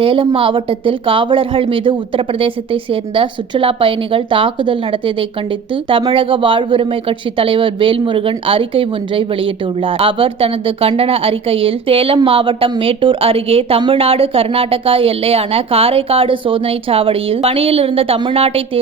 சேலம் மாவட்டத்தில் காவலர்கள் மீது உத்தரப்பிரதேசத்தை சேர்ந்த சுற்றுலா பயணிகள் தாக்குதல் நடத்தியதை கண்டித்து தமிழக வாழ்வுரிமை கட்சி தலைவர் வேல்முருகன் அறிக்கை ஒன்றை வெளியிட்டுள்ளார். அவர் தனது கண்டன அறிக்கையில் சேலம் மாவட்டம் மேட்டூர் அருகே தமிழ்நாடு கர்நாடகா எல்லையான காரைக்காடு சோதனை சாவடியில் பணியில் இருந்த தமிழ்நாட்டைச்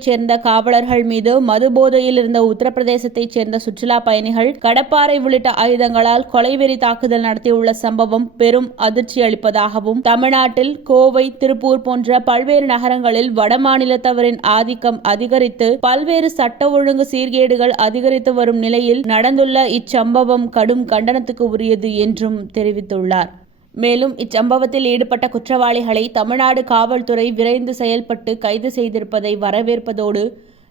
சேர்ந்த காவலர்கள் மீது மதுபோதையில் இருந்த உத்தரப்பிரதேசத்தைச் சேர்ந்த சுற்றுலா பயணிகள் கடப்பாரை உள்ளிட்ட ஆயுதங்களால் கொலைவெறி தாக்குதல் நடத்தியுள்ள சம்பவம் பெரும் அதிர்ச்சி பதாகவும் தமிழ்நாட்டில் கோவை, திருப்பூர் போன்ற பல்வேறு நகரங்களில் வடமாநிலத்தவரின் ஆதிக்கம் அதிகரித்து பல்வேறு சட்ட ஒழுங்கு சீர்கேடுகள் அதிகரித்து வரும் நிலையில் நடந்துள்ள இச்சம்பவம் கடும் கண்டனத்துக்கு உரியது என்றும் தெரிவித்துள்ளார். மேலும் இச்சம்பவத்தில் ஈடுபட்ட குற்றவாளிகளை தமிழ்நாடு காவல்துறை விரைந்து செயல்பட்டு கைது செய்திருப்பதை வரவேற்பதோடு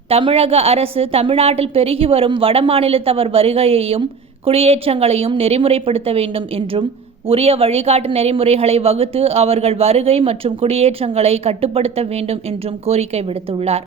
தமிழக அரசு தமிழ்நாட்டில் பெருகி வரும் வடமாநிலத்தவர் வருகையையும் குடியேற்றங்களையும் நெறிமுறைப்படுத்த வேண்டும் என்றும் உரிய வழிகாட்டு நெறிமுறைகளை வகுத்து அவர்கள் வருகை மற்றும் குடியேற்றங்களை கட்டுப்படுத்த வேண்டும் என்றும் கோரிக்கை விடுத்துள்ளார்.